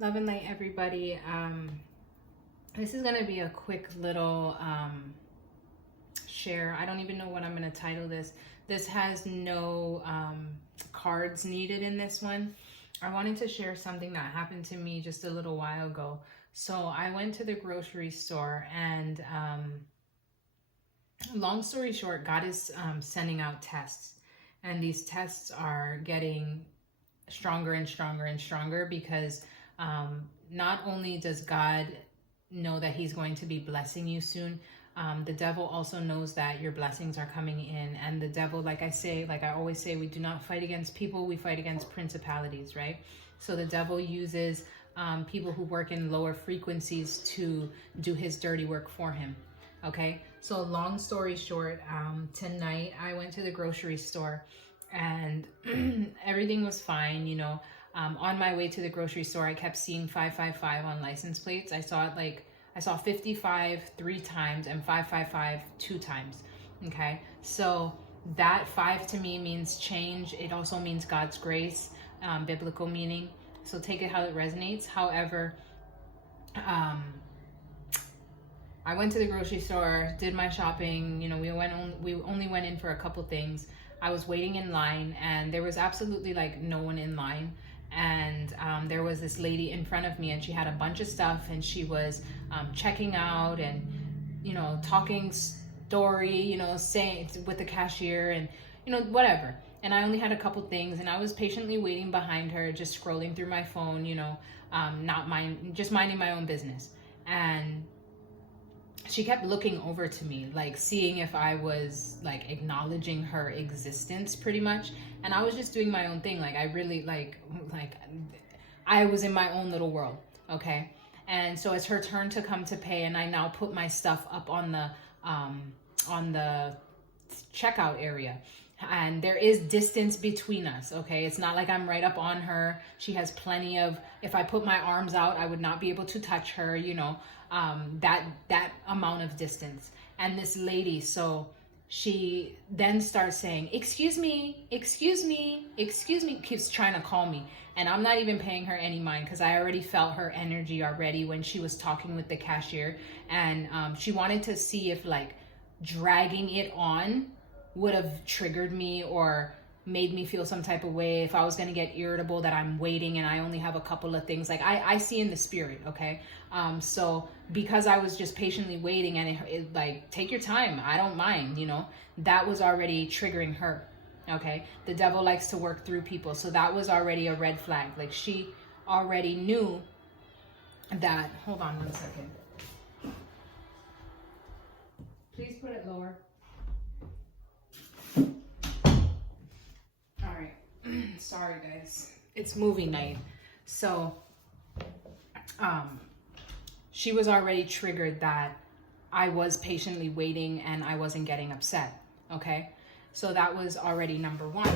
Love and light, everybody. This is going to be a quick little share. I don't even know what I'm going to title this. This has no cards needed in this one. I wanted to share something that happened to me just a little while ago. So I went to the grocery store and long story short, God is sending out tests. And these tests are getting stronger and stronger and stronger because not only does God know that he's going to be blessing you soon, the devil also knows that your blessings are coming in. And the devil, like I always say, we do not fight against people, we fight against principalities, right? So the devil uses people who work in lower frequencies to do his dirty work for him. Okay, so long story short, tonight I went to the grocery store and everything was fine, you know. On my way to the grocery store, I kept seeing 555 on license plates. I saw 55 3 times and 555 2 times. Okay, so that 5 to me means change. It also means God's grace, biblical meaning. So take it how it resonates. However, I went to the grocery store, did my shopping. You know, we only went in for a couple things. I was waiting in line, and there was absolutely like no one in line. And there was this lady in front of me, and she had a bunch of stuff, and she was checking out and, you know, talking story, you know, saying with the cashier and, you know, whatever. And I only had a couple things, and I was patiently waiting behind her, just scrolling through my phone, you know, just minding my own business. And she kept looking over to me, like seeing if I was like acknowledging her existence pretty much. And I was just doing my own thing. Like I really like I was in my own little world. Okay. And so it's her turn to come to pay. And I now put my stuff up on the checkout area. And there is distance between us. Okay. It's not like I'm right up on her. She has plenty of, if I put my arms out, I would not be able to touch her, you know. That amount of distance. And this lady, so she then starts saying, excuse me, keeps trying to call me. And I'm not even paying her any mind because I already felt her energy already when she was talking with the cashier. And she wanted to see if like dragging it on would have triggered me or made me feel some type of way, if I was going to get irritable that I'm waiting and I only have a couple of things. Like I see in the spirit. Okay. So because I was just patiently waiting and it like, take your time, I don't mind, you know, that was already triggering her. Okay. The devil likes to work through people. So that was already a red flag. Like she already knew that. Hold on 1 second. Please put it lower. Sorry guys, it's movie night. So she was already triggered that I was patiently waiting and I wasn't getting upset. Okay, so that was already number one.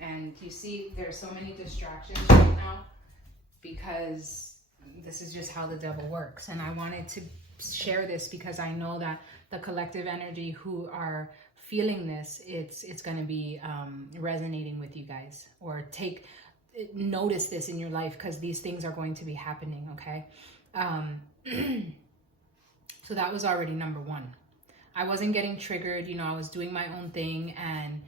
And you see there's so many distractions right now because this is just how the devil works. And I wanted to share this because I know that the collective energy who are feeling this, it's going to be resonating with you guys, or notice this in your life because these things are going to be happening. Okay. So that was already number one. I wasn't getting triggered, you know, I was doing my own thing, and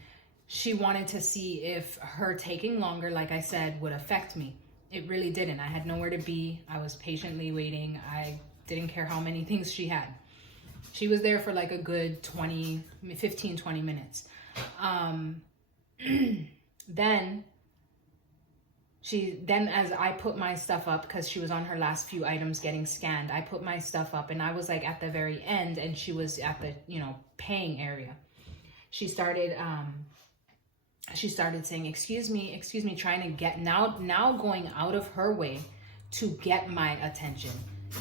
she wanted to see if her taking longer, like I said, would affect me. It really didn't. I had nowhere to be. I was patiently waiting. I didn't care how many things she had. She was there for like a good 15, 20 minutes. Then as I put my stuff up, because she was on her last few items getting scanned, I put my stuff up and I was like at the very end and she was at the, you know, paying area. She started saying, excuse me, trying to get, now going out of her way to get my attention,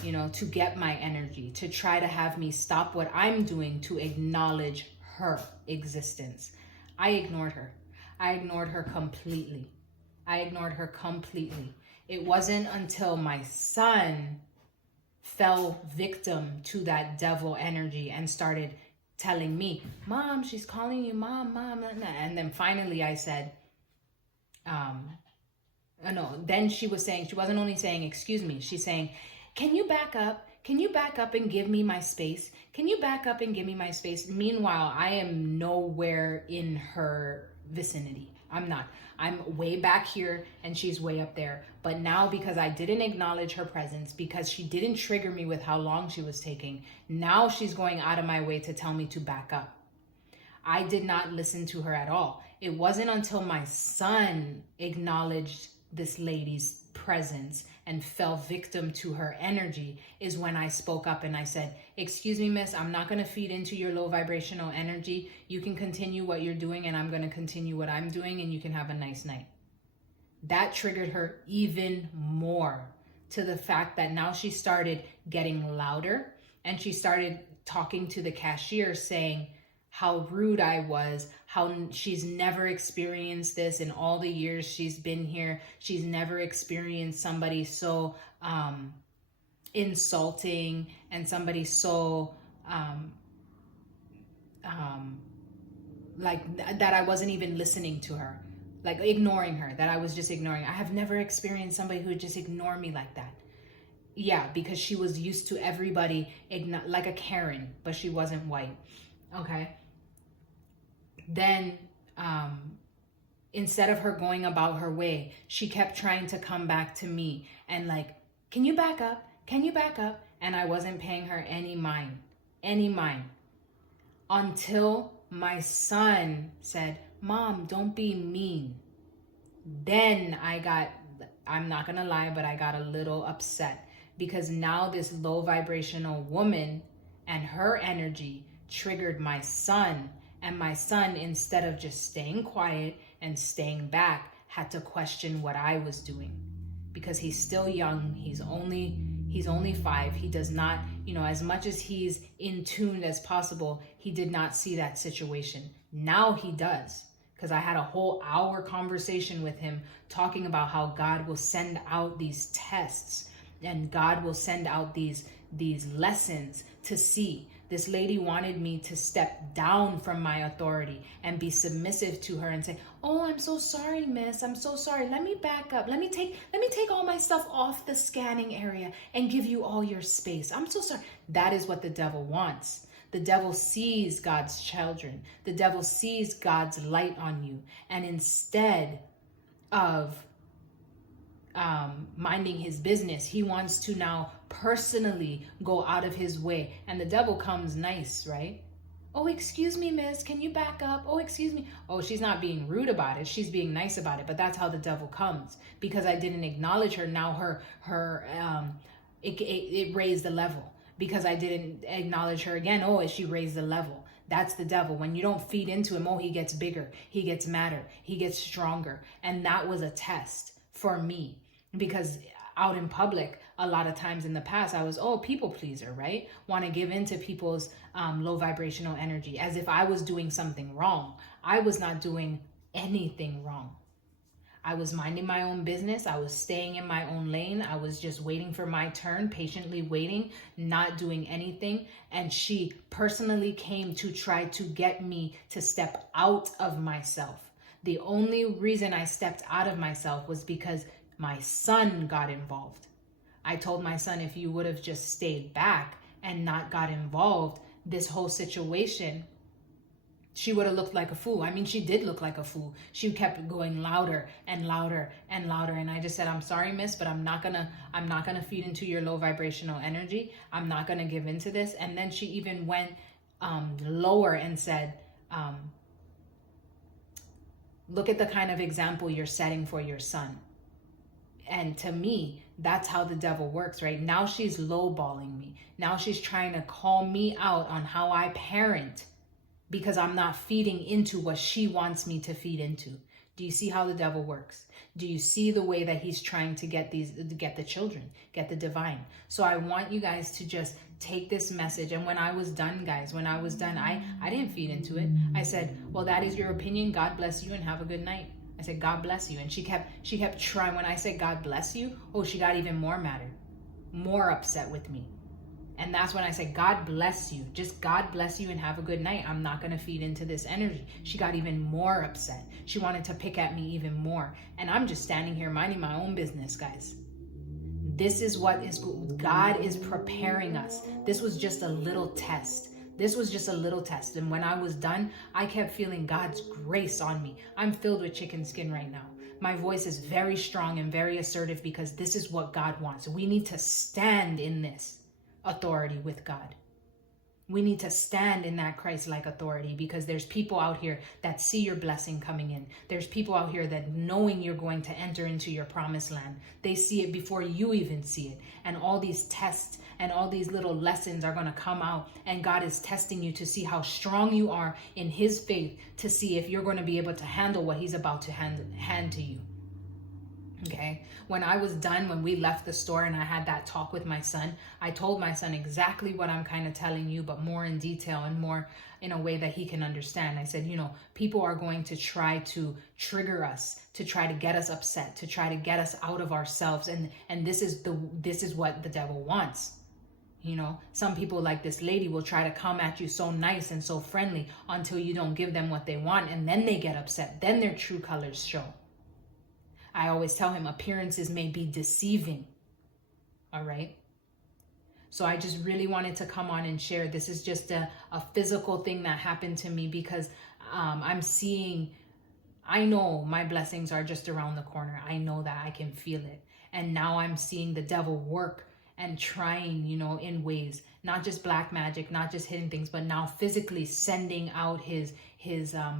you know, to get my energy, to try to have me stop what I'm doing to acknowledge her existence. I ignored her. I ignored her completely. It wasn't until my son fell victim to that devil energy and started telling me, Mom, she's calling you, Mom. And then finally I said, no, then she was saying, she wasn't only saying, excuse me, she's saying, can you back up? Can you back up and give me my space? Can you back up and give me my space? Meanwhile, I am nowhere in her vicinity. I'm not. I'm way back here and she's way up there. But now, because I didn't acknowledge her presence, because she didn't trigger me with how long she was taking, now she's going out of my way to tell me to back up. I did not listen to her at all. It wasn't until my son acknowledged this lady's presence and fell victim to her energy is when I spoke up and I said, excuse me, miss, I'm not going to feed into your low vibrational energy. You can continue what you're doing and I'm going to continue what I'm doing and you can have a nice night. That triggered her even more, to the fact that now she started getting louder and she started talking to the cashier saying how rude I was, how she's never experienced this in all the years she's been here. She's never experienced somebody so insulting and somebody so like that I wasn't even listening to her, like ignoring her, that I was just ignoring. I have never experienced somebody who would just ignore me like that. Yeah, because she was used to everybody like a Karen, but she wasn't white. Okay. Then instead of her going about her way, she kept trying to come back to me and like, can you back up? Can you back up? And I wasn't paying her any mind, until my son said, Mom, don't be mean. Then I'm not gonna lie, but I got a little upset, because now this low vibrational woman and her energy triggered my son. And my son, instead of just staying quiet and staying back, had to question what I was doing, because he's still young. He's only 5. He does not, as much as he's in tune as possible, he did not see that situation. Now he does, because I had a whole hour conversation with him talking about how God will send out these tests and God will send out these lessons to see. This lady wanted me to step down from my authority and be submissive to her and say, oh, I'm so sorry, miss. I'm so sorry. Let me back up. Let me take all my stuff off the scanning area and give you all your space. I'm so sorry. That is what the devil wants. The devil sees God's children. The devil sees God's light on you. And instead of minding his business, he wants to now personally go out of his way. And the devil comes nice, right? Oh, excuse me, miss, can you back up? Oh, excuse me. Oh, she's not being rude about it. She's being nice about it. But that's how the devil comes, because I didn't acknowledge her. Now it raised the level, because I didn't acknowledge her again. Oh, she raised the level. That's the devil. When you don't feed into him, oh, he gets bigger, he gets madder, he gets stronger. And that was a test for me, because out in public, a lot of times in the past, I was, people pleaser, right? Want to give into people's low vibrational energy, as if I was doing something wrong. I was not doing anything wrong. I was minding my own business. I was staying in my own lane. I was just waiting for my turn, patiently waiting, not doing anything. And she personally came to try to get me to step out of myself. The only reason I stepped out of myself was because my son got involved. I told my son, if you would have just stayed back and not got involved, this whole situation, she would have looked like a fool. I mean, she did look like a fool. She kept going louder and louder and louder. And I just said, I'm sorry, miss, but I'm not gonna feed into your low vibrational energy. I'm not gonna give into this. And then she even went lower and said, look at the kind of example you're setting for your son. And to me, that's how the devil works, right? Now she's lowballing me. Now she's trying to call me out on how I parent, because I'm not feeding into what she wants me to feed into. Do you see how the devil works? Do you see the way that he's trying to get the children, get the divine? So I want you guys to just take this message. And when I was done, guys, I didn't feed into it. I said, well, that is your opinion. God bless you and have a good night. I said, God bless you. And she kept trying. When I said, God bless you, she got even more madder, more upset with me. And that's when I say, God bless you. Just God bless you and have a good night. I'm not going to feed into this energy. She got even more upset. She wanted to pick at me even more. And I'm just standing here minding my own business, guys. This is what is God is preparing us. This was just a little test. This was just a little test. And when I was done, I kept feeling God's grace on me. I'm filled with chicken skin right now. My voice is very strong and very assertive because this is what God wants. We need to stand in this authority with God. We need to stand in that Christ-like authority because there's people out here that see your blessing coming in. There's people out here that knowing you're going to enter into your promised land, they see it before you even see it. And all these tests and all these little lessons are going to come out, and God is testing you to see how strong you are in his faith, to see if you're going to be able to handle what he's about to hand to you. Okay, when I was done, when we left the store and I had that talk with my son, I told my son exactly what I'm kind of telling you, but more in detail and more in a way that he can understand. I said, people are going to try to trigger us, to try to get us upset, to try to get us out of ourselves. And this is what the devil wants. Some people, like this lady, will try to come at you so nice and so friendly until you don't give them what they want. And then they get upset. Then their true colors show. I always tell him appearances may be deceiving. All right. So I just really wanted to come on and share. This is just a physical thing that happened to me because I know my blessings are just around the corner. I know that I can feel it. And now I'm seeing the devil work and trying, in ways, not just black magic, not just hidden things, but now physically sending out his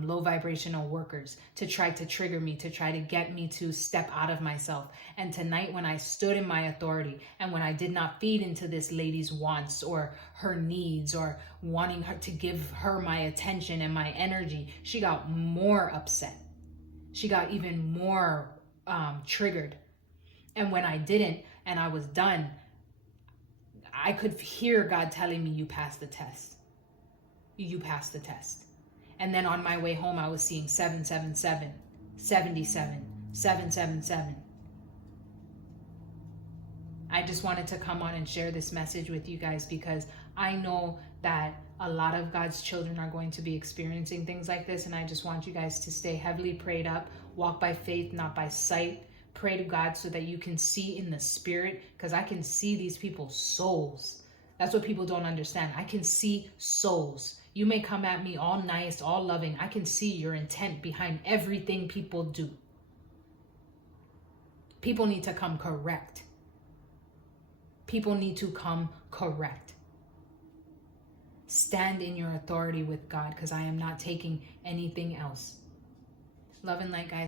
low vibrational workers to try to trigger me, to try to get me to step out of myself. And tonight, when I stood in my authority and when I did not feed into this lady's wants or her needs or wanting her to give her my attention and my energy, she got more upset. She got even more triggered. And when I didn't and I was done, I could hear God telling me, you passed the test. You passed the test. And then on my way home, I was seeing 777, 77, 777. I just wanted to come on and share this message with you guys because I know that a lot of God's children are going to be experiencing things like this. And I just want you guys to stay heavily prayed up, walk by faith, not by sight. Pray to God so that you can see in the spirit, because I can see these people's souls. That's what people don't understand. I can see souls. You may come at me all nice, all loving. I can see your intent behind everything people do. People need to come correct. People need to come correct. Stand in your authority with God, because I am not taking anything else. Love and light, guys.